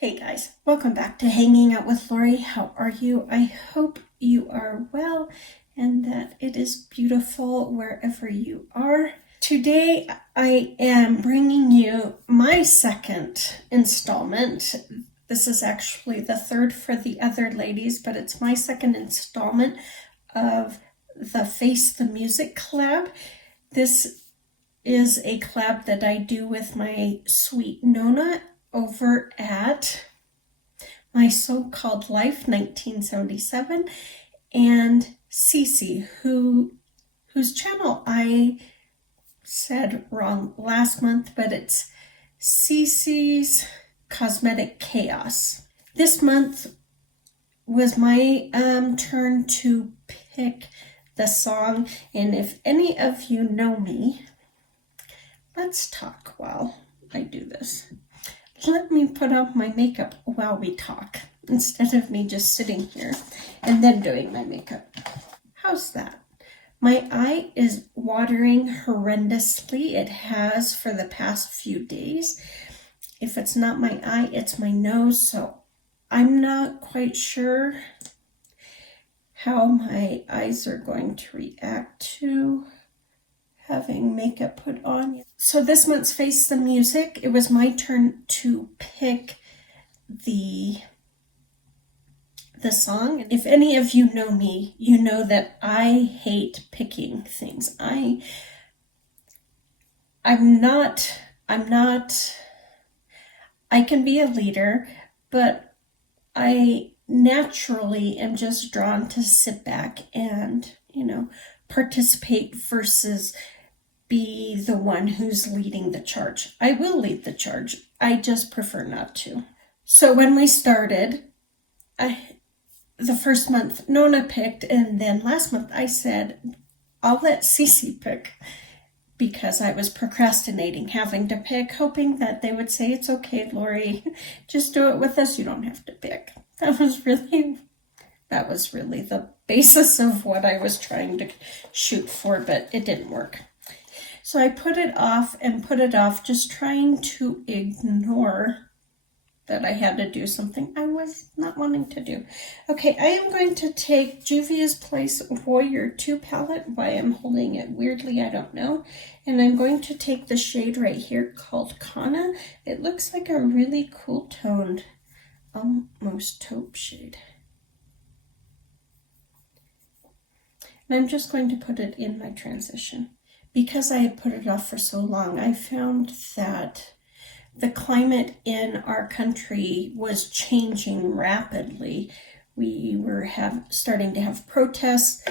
Hey guys, welcome back to Hanging Out with Lori. How are you? I hope you are well and that it is beautiful wherever you are. Today I am bringing you my second installment. This is actually the third for the other ladies, but it's my second installment of the Face the Music collab. This is a collab that I do with my sweet Nona over at My So-Called Life 1977 and CeCe, whose channel I said wrong last month, but it's CeCe's Cosmetic Chaos. This month was my turn to pick the song, and if any of you know me, let's talk while I do this. Let me put on my makeup while we talk, instead of me just sitting here and then doing my makeup. How's that? My eye is watering horrendously. It has for the past few days. If it's not my eye, it's my nose, so I'm not quite sure how my eyes are going to react to having makeup put on. So this month's Face the Music, it was my turn to pick the song. If any of you know me, you know that I hate picking things. I'm not, I can be a leader, but I naturally am just drawn to sit back and, participate versus be the one who's leading the charge. I will lead the charge. I just prefer not to. So when we started, the first month Nona picked, and then last month I said, I'll let CeCe pick, because I was procrastinating having to pick, hoping that they would say, it's okay, Lori, just do it with us. You don't have to pick. That was really the basis of what I was trying to shoot for, but it didn't work. So I put it off, just trying to ignore that I had to do something I was not wanting to do. Okay, I am going to take Juvia's Place Warrior 2 palette. Why I'm holding it weirdly, I don't know. And I'm going to take the shade right here called Kana. It looks like a really cool toned, almost taupe shade. And I'm just going to put it in my transition. Because I had put it off for so long, I found that the climate in our country was changing rapidly. We were starting to have protests.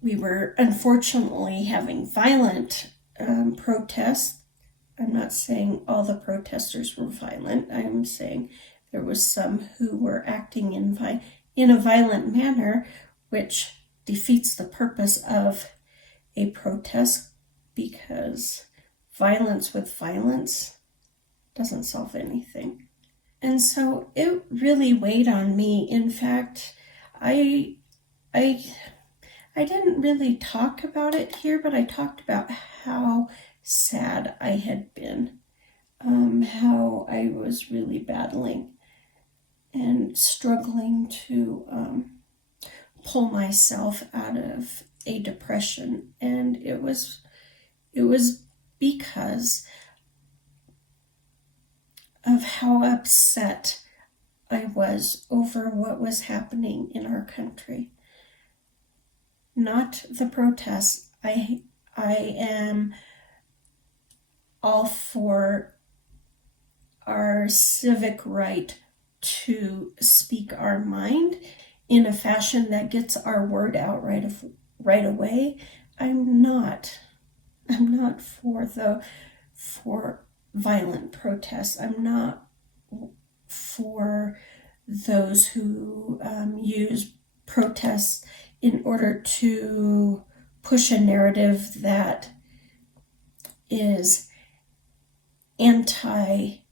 We were unfortunately having violent protests. I'm not saying all the protesters were violent. I'm saying there was some who were acting in a violent manner, which defeats the purpose of a protest, because violence with violence doesn't solve anything. And so it really weighed on me. In fact, I didn't really talk about it here, but I talked about how sad I had been, how I was really battling and struggling to pull myself out of a depression, and it was because of how upset I was over what was happening in our country. Not the protests. I am all for our civic right to speak our mind in a fashion that gets our word out right away. I'm not for violent protests. I'm not for those who use protests in order to push a narrative that is anti-human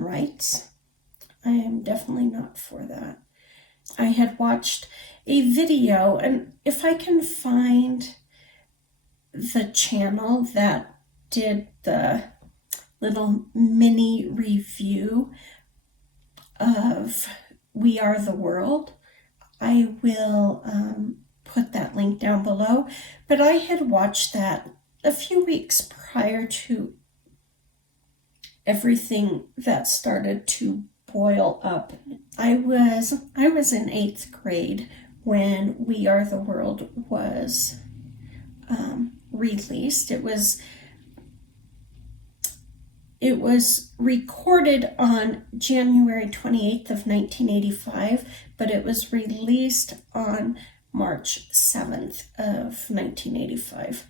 rights. I am definitely not for that. I had watched a video, and if I can find the channel that did the little mini review of We Are the World. I will put that link down below, but I had watched that a few weeks prior to everything that started to boil up. I was in 8th grade when We Are the World was released. It was recorded on January 28th of 1985, but it was released on March 7th of 1985.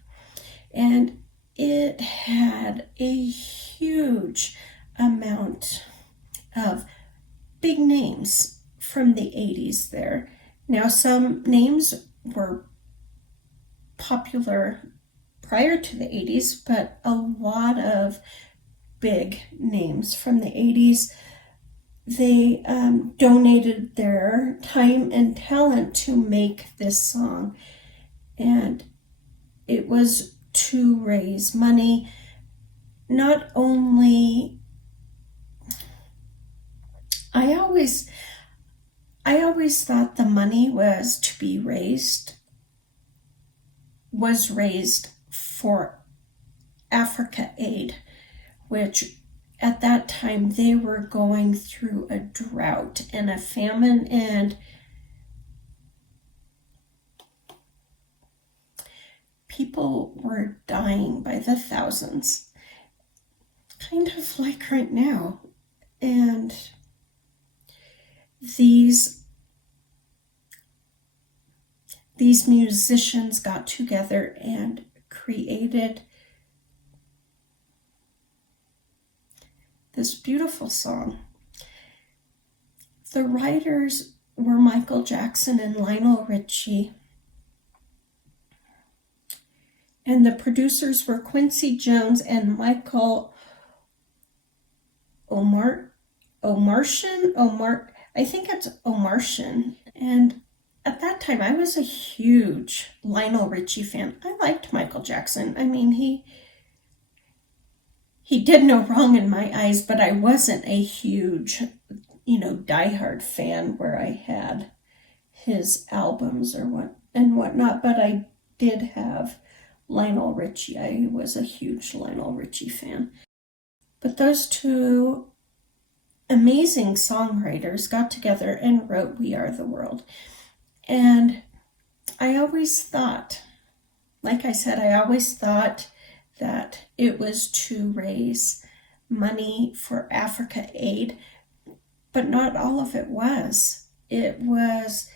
And it had a huge amount of big names from the 80s there. Now, some names were popular prior to the 80s, but a lot of big names from the 80s. They donated their time and talent to make this song, and it was to raise money. Not only, I always thought the money was raised for Africa Aid, which at that time they were going through a drought and a famine, and people were dying by the thousands, kind of like right now. And these musicians got together and created this beautiful song. The writers were Michael Jackson and Lionel Richie, and the producers were Quincy Jones and Michael I think it's Omartian. And at that time, I was a huge Lionel Richie fan. I liked Michael Jackson. I mean, he did no wrong in my eyes, but I wasn't a huge, diehard fan where I had his albums or whatnot. But I did have Lionel Richie. I was a huge Lionel Richie fan. But those two amazing songwriters got together and wrote We Are the World. And I always thought, like I said, that it was to raise money for Africa Aid, but not all of it was. It was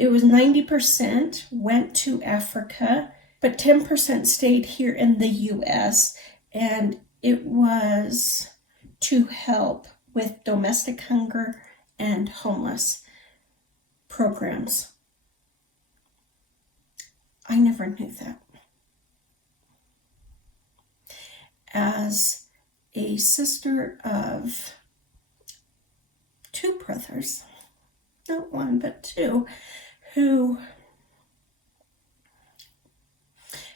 90% went to Africa, but 10% stayed here in the US, and it was to help with domestic hunger and homeless programs. I never knew that. As a sister of two brothers, not one, but two, who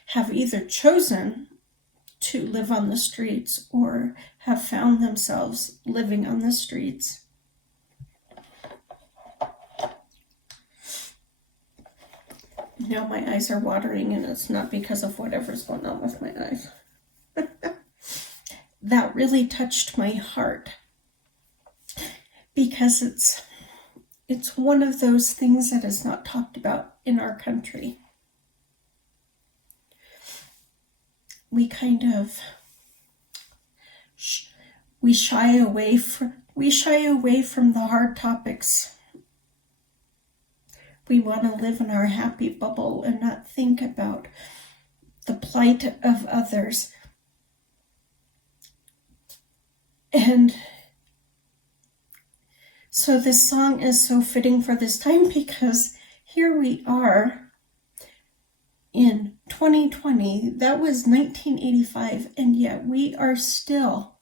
have either chosen to live on the streets or have found themselves living on the streets. Now my eyes are watering, and it's not because of whatever's going on with my eyes. That really touched my heart, because it's one of those things that is not talked about in our country. We kind of we shy away from the hard topics. We want to live in our happy bubble and not think about the plight of others. And so this song is so fitting for this time, because here we are in 2020. That was 1985, and yet we are still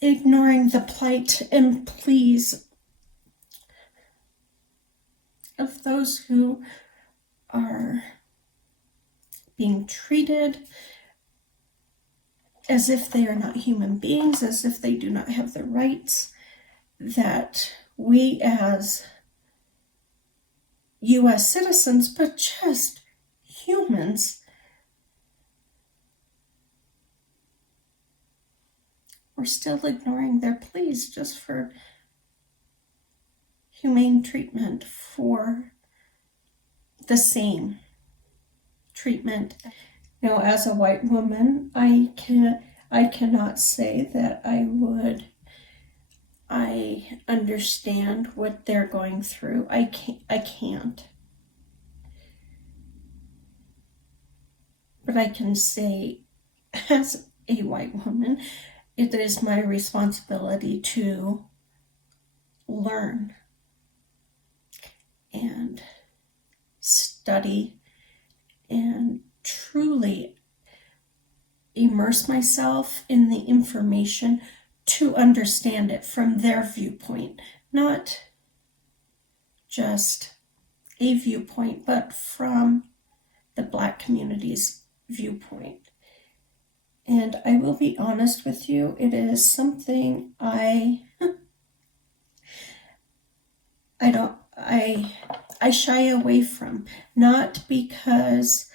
ignoring the plight and pleas of those who are being treated as if they are not human beings, as if they do not have the rights that we as U.S. citizens, but just humans, we're still ignoring their pleas just for humane treatment, for the same treatment. Now, as a white woman, I cannot say that I understand what they're going through. I can't. But I can say, as a white woman, it is my responsibility to learn and study and truly immerse myself in the information to understand it from their viewpoint, not just a viewpoint, but from the Black community's viewpoint. And I will be honest with you, it is something I shy away from, not because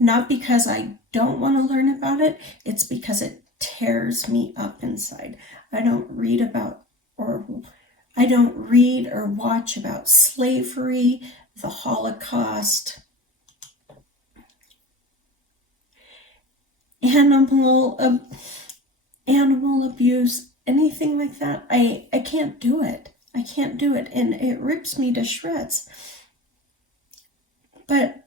not because I don't want to learn about it, it's because it tears me up inside. I don't read or watch about slavery, the Holocaust, animal abuse, anything like that. I can't do it. I can't do it, and it rips me to shreds. But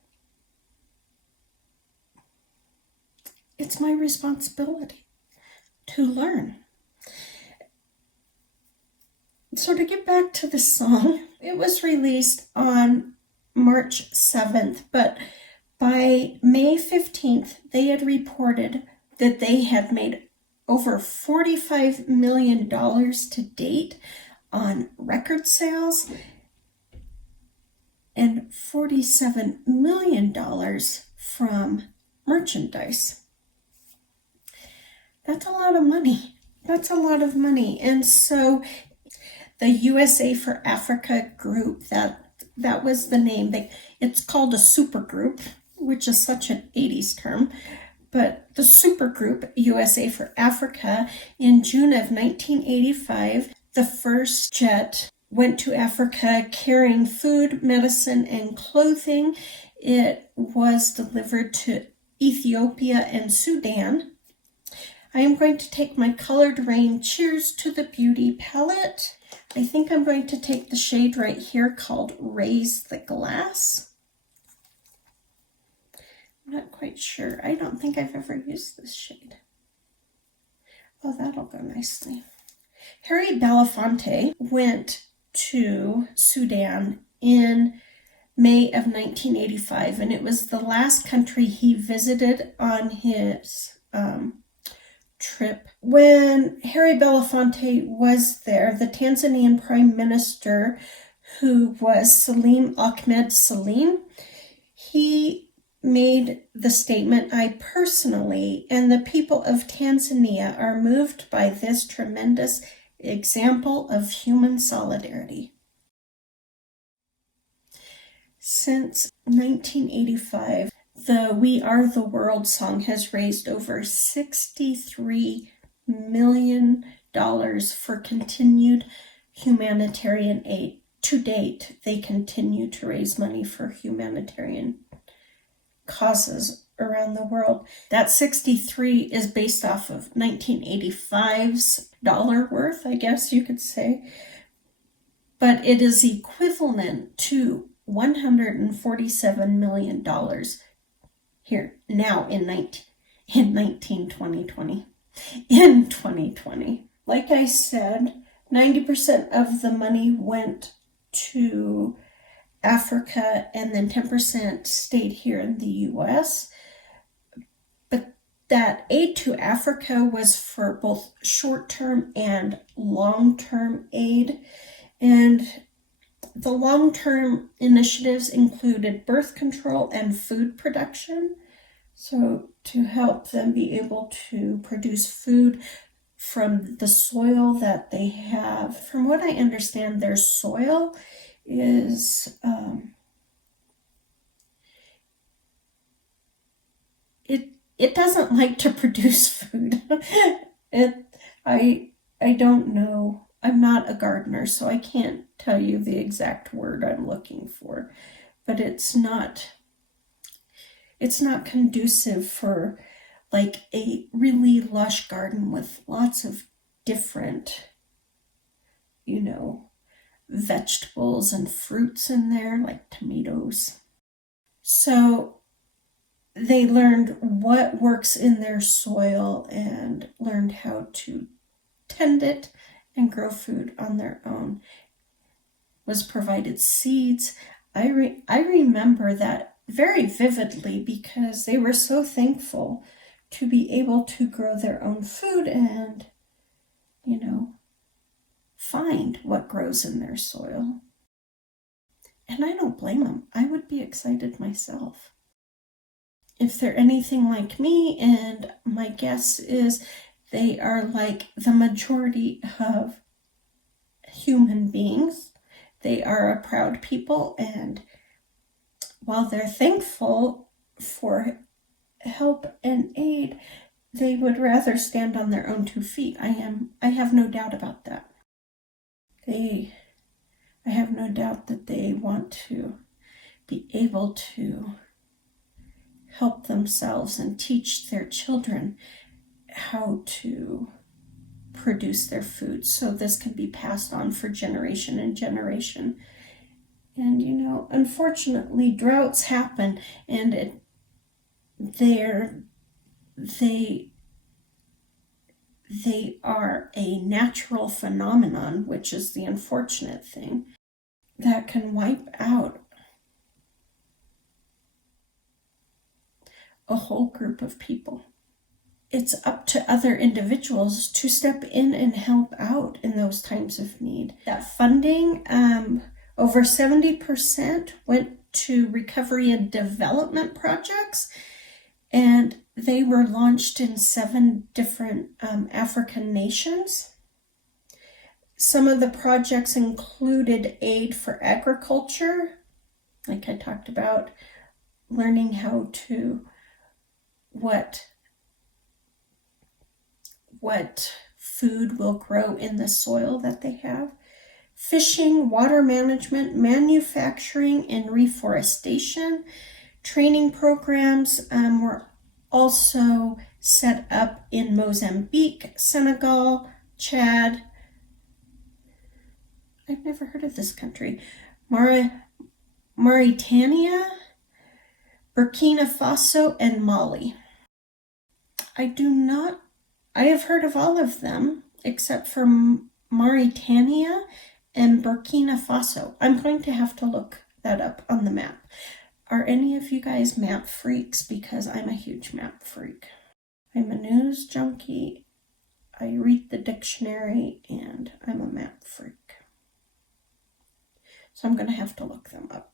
it's my responsibility to learn. So to get back to the song, it was released on March 7th, but by May 15th, they had reported that they had made over $45 million to date on record sales and $47 million from merchandise. That's a lot of money. That's a lot of money. And so the USA for Africa group, that was the name. It's called a super group, which is such an 80s term. But the super group, USA for Africa, in June of 1985, the first jet went to Africa carrying food, medicine, and clothing. It was delivered to Ethiopia and Sudan. I am going to take my Colored Rain Cheers to the Beauty palette. I think I'm going to take the shade right here called Raise the Glass. I'm not quite sure. I don't think I've ever used this shade. Oh, that'll go nicely. Harry Belafonte went to Sudan in May of 1985, and it was the last country he visited on his trip. When Harry Belafonte was there, the Tanzanian Prime Minister, who was Salim Ahmed Salim, he made the statement, "I personally and the people of Tanzania are moved by this tremendous example of human solidarity." Since 1985, the We Are the World song has raised over $63 million for continued humanitarian aid. To date, they continue to raise money for humanitarian causes around the world. That 63 is based off of 1985's dollar worth, I guess you could say. But it is equivalent to $147 million here now in 2020. Like I said, 90% of the money went to Africa and then 10% stayed here in the US. But that aid to Africa was for both short-term and long-term aid. And The long-term initiatives included birth control and food production. So to help them be able to produce food from the soil that they have. From what I understand, their soil is it doesn't like to produce food. I don't know. I'm not a gardener, so I can't tell you the exact word I'm looking for, but it's not conducive for like a really lush garden with lots of different, vegetables and fruits in there, like tomatoes. So they learned what works in their soil and learned how to tend it and grow food on their own. Was provided seeds. I remember that very vividly because they were so thankful to be able to grow their own food and, find what grows in their soil. And I don't blame them. I would be excited myself. If they're anything like me, and my guess is they are like the majority of human beings, they are a proud people, and while they're thankful for help and aid, they would rather stand on their own 2 feet. I have no doubt about that. I have no doubt that they want to be able to help themselves and teach their children how to produce their food so this can be passed on for generation and generation. And unfortunately droughts happen, and they are a natural phenomenon, which is the unfortunate thing, that can wipe out a whole group of people. It's up to other individuals to step in and help out in those times of need. That funding, over 70% went to recovery and development projects, and they were launched in 7 different African nations. Some of the projects included aid for agriculture, like I talked about, learning how to what food will grow in the soil that they have. Fishing, water management, manufacturing, and reforestation. Training programs were also set up in Mozambique, Senegal, Chad. I've never heard of this country. Mauritania, Burkina Faso, and Mali. I have heard of all of them except for Mauritania and Burkina Faso. I'm going to have to look that up on the map. Are any of you guys map freaks? Because I'm a huge map freak. I'm a news junkie. I read the dictionary, and I'm a map freak. So I'm going to have to look them up.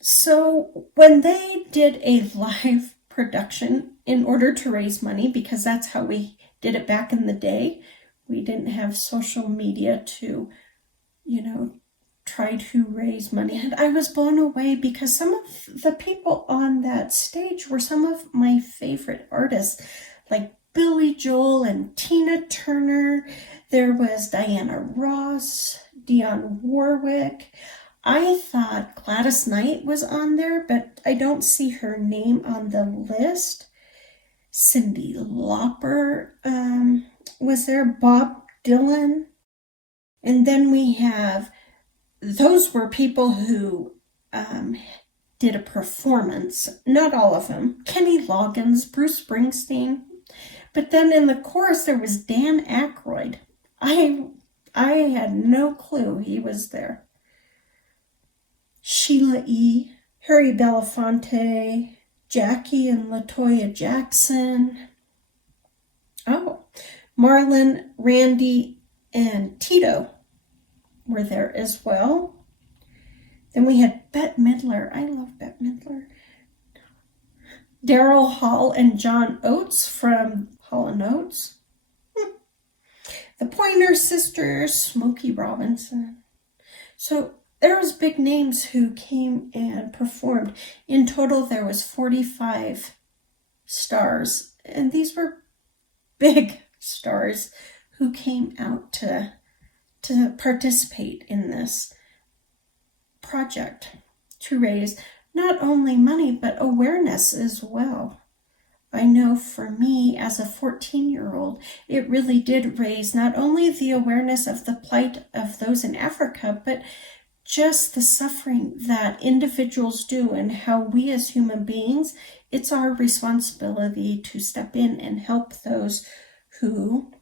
So when they did a live production in order to raise money, because that's how we did it back in the day, we didn't have social media to, try to raise money. And I was blown away because some of the people on that stage were some of my favorite artists, like Billy Joel and Tina Turner. There was Diana Ross, Dionne Warwick. I thought Gladys Knight was on there, but I don't see her name on the list. Cyndi Lauper was there, Bob Dylan. And then we have, those were people who did a performance, not all of them. Kenny Loggins, Bruce Springsteen. But then in the chorus there was Dan Aykroyd. I had no clue he was there. Sheila E., Harry Belafonte, Jackie and LaToya Jackson. Oh, Marlon, Randy, and Tito. were there as well. Then we had Bette Midler. I love Bette Midler. Daryl Hall and John Oates from Hall & Oates. The Pointer Sisters, Smokey Robinson. So there was big names who came and performed. In total, there was 45 stars. And these were big stars who came out to participate in this project to raise not only money, but awareness as well. I know for me as a 14-year-old, it really did raise not only the awareness of the plight of those in Africa, but just the suffering that individuals do and how we as human beings, it's our responsibility to step in and help those who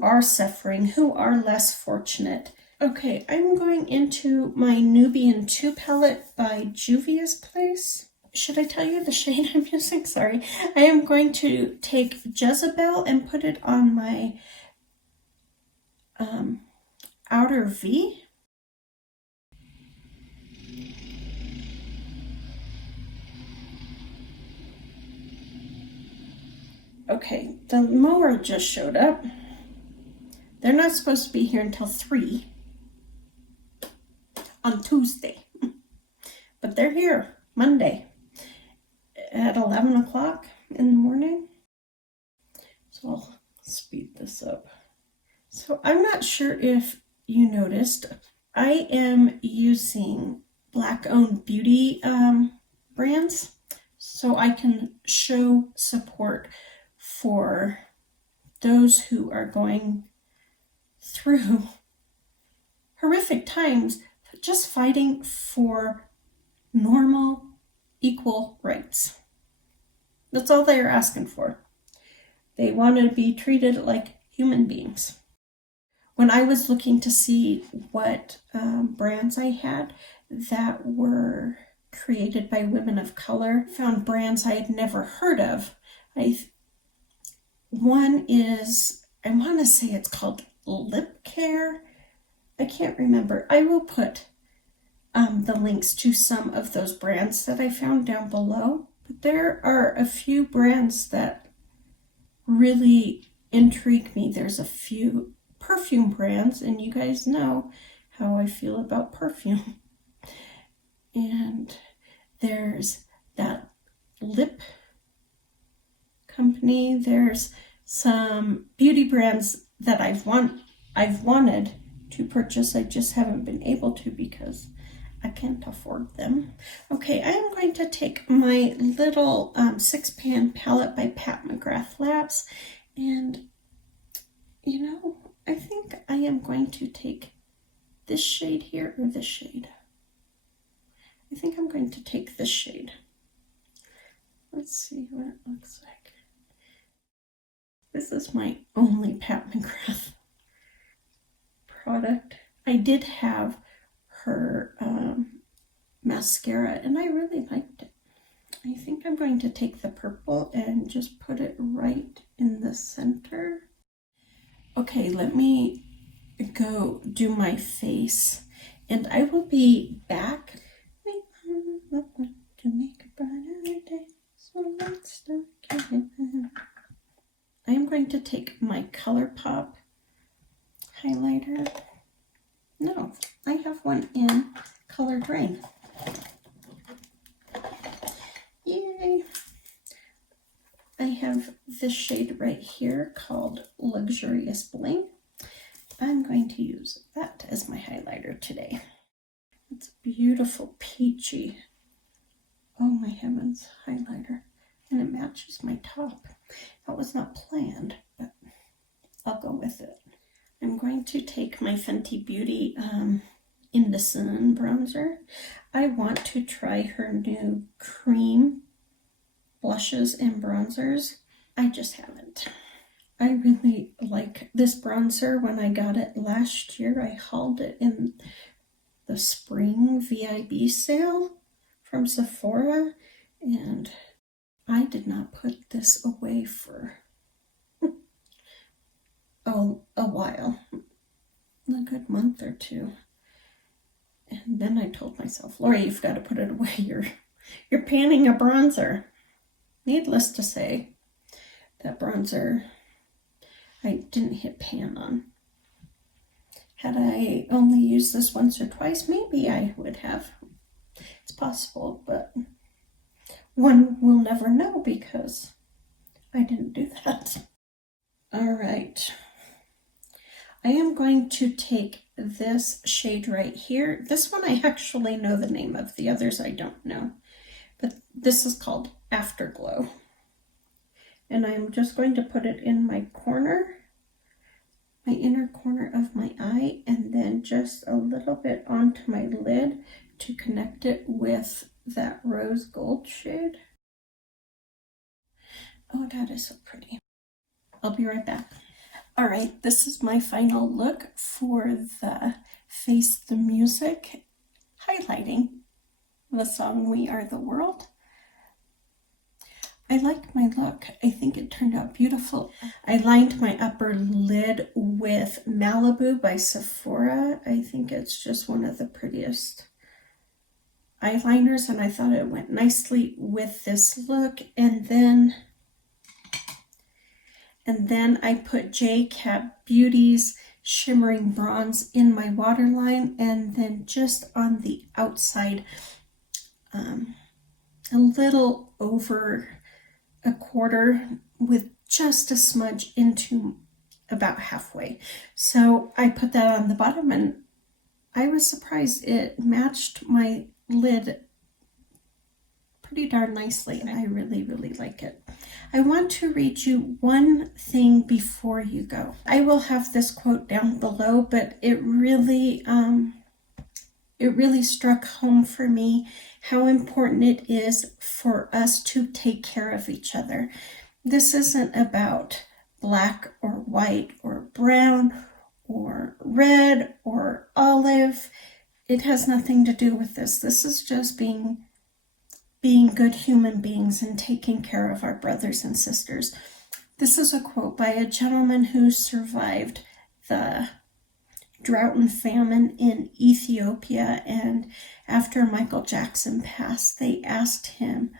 are suffering, who are less fortunate. Okay, I'm going into my Nubian 2 palette by Juvia's Place. Should I tell you the shade I'm using? Sorry. I am going to take Jezebel and put it on my outer V. Okay, the mower just showed up. They're not supposed to be here until 3 on Tuesday, but they're here Monday at 11 o'clock in the morning. So I'll speed this up. So I'm not sure if you noticed, I am using Black-owned beauty brands so I can show support for those who are going through horrific times, just fighting for normal, equal rights. That's all they are asking for. They want to be treated like human beings. When I was looking to see what brands I had that were created by women of color, found brands I had never heard of. One is, I want to say it's called Lip Care. I can't remember. I will put the links to some of those brands that I found down below. But there are a few brands that really intrigue me. There's a few perfume brands, and you guys know how I feel about perfume. And there's that lip company. There's some beauty brands that I've wanted to purchase. I just haven't been able to because I can't afford them. Okay, I am going to take my little 6-pan palette by Pat McGrath Labs, and you know, I think I am going to take this shade here or this shade. I think I'm going to take this shade. Let's see what it looks like. This is my only Pat McGrath product. I did have her mascara and I really liked it. I think I'm going to take the purple and just put it right in the center. Okay, let me go do my face and I will be back. To make a brighter day, so let's start again. I am going to take my ColourPop highlighter. No, I have one in Colored Rain. Yay! I have this shade right here called Luxurious Bling. I'm going to use that as my highlighter today. It's beautiful peachy. Oh my heavens, highlighter. And it matches my top. That was not planned, but I'll go with it. I'm going to take my Fenty Beauty In the Sun bronzer. I want to try her new cream blushes and bronzers. I just haven't. I really like this bronzer. When I got it last year, I hauled it in the spring VIB sale from Sephora, and I did not put this away for a while. a good month or two. And then I told myself, Lori, you've got to put it away. You're panning a bronzer. Needless to say, that bronzer I didn't hit pan on. Had I only used this once or twice, maybe I would have. It's possible, but one will never know because I didn't do that. All right. I am going to take this shade right here. This one I actually know the name of. The others I don't know. But this is called Afterglow. And I'm just going to put it in my corner, my inner corner of my eye, and then just a little bit onto my lid to connect it with that rose gold shade. Oh, that is so pretty. I'll be right back. All right, this is my final look for the Face the Music, highlighting the song We Are the World. I like my look. I think it turned out beautiful. I lined my upper lid with Malibu by Sephora. I think it's just one of the prettiest eyeliners, and I thought it went nicely with this look. And then I put JCab Beauty's Shimmering Bronze in my waterline, and then just on the outside, a little over a quarter with just a smudge into about halfway. So I put that on the bottom, and I was surprised it matched my lid pretty darn nicely. I really, really like it. I want to read you one thing before you go. I will have this quote down below, but it really struck home for me how important it is for us to take care of each other. This isn't about black or white or brown or red or olive. It has nothing to do with this. This is just being good human beings and taking care of our brothers and sisters. This is a quote by a gentleman who survived the drought and famine in Ethiopia, and after Michael Jackson passed, they asked him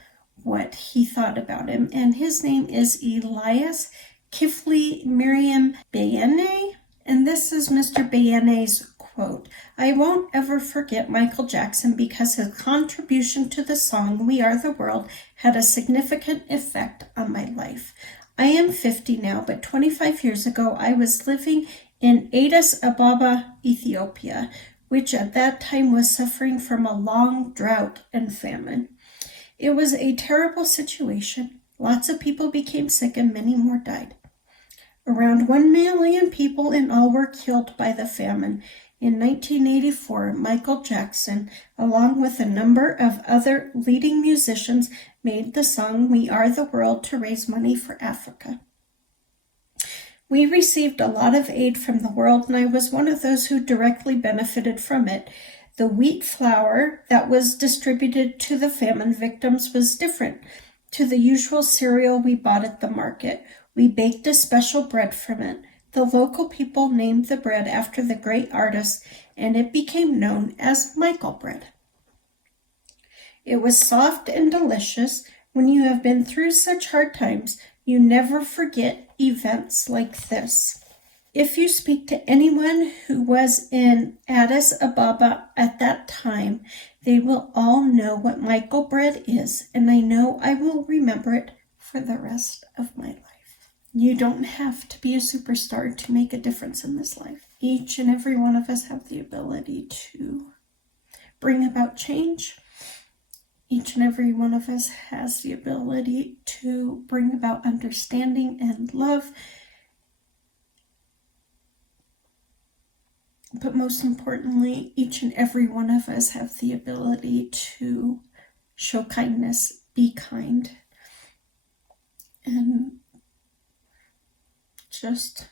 what he thought about him, and his name is Elias Kifli Miriam Bayene, and this is Mr. Bayene's quote. I won't ever forget Michael Jackson because his contribution to the song We Are the World had a significant effect on my life. I am 50 now, but 25 years ago I was living in Addis Ababa, Ethiopia, which at that time was suffering from a long drought and famine. It was a terrible situation. Lots of people became sick and many more died. Around 1 million people in all were killed by the famine. In 1984, Michael Jackson, along with a number of other leading musicians, made the song We Are the World to raise money for Africa. We received a lot of aid from the world, and I was one of those who directly benefited from it. The wheat flour that was distributed to the famine victims was different to the usual cereal we bought at the market. We baked a special bread from it. The local people named the bread after the great artist, and it became known as Michael bread. It was soft and delicious. When you have been through such hard times, you never forget events like this. If you speak to anyone who was in Addis Ababa at that time, they will all know what Michael bread is, and I know I will remember it for the rest of my life. You don't have to be a superstar to make a difference in this life. Each and every one of us have the ability to bring about change. Each and every one of us has the ability to bring about understanding and love. But most importantly, each and every one of us have the ability to show kindness, be kind, and just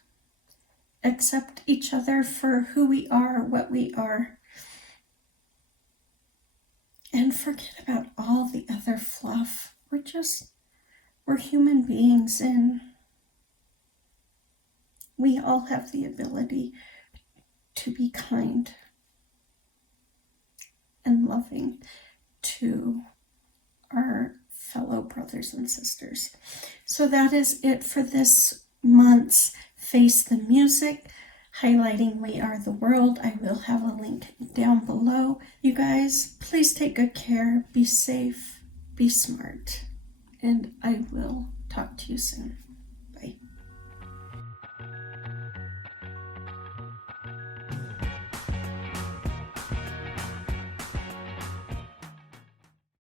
accept each other for who we are, what we are, and forget about all the other fluff. We're human beings, and we all have the ability to to be kind and loving to our fellow brothers and sisters. So that is it for this month's Face the Music, highlighting We Are the World. I will have a link down below. You guys, please take good care, be safe, be smart, and I will talk to you soon.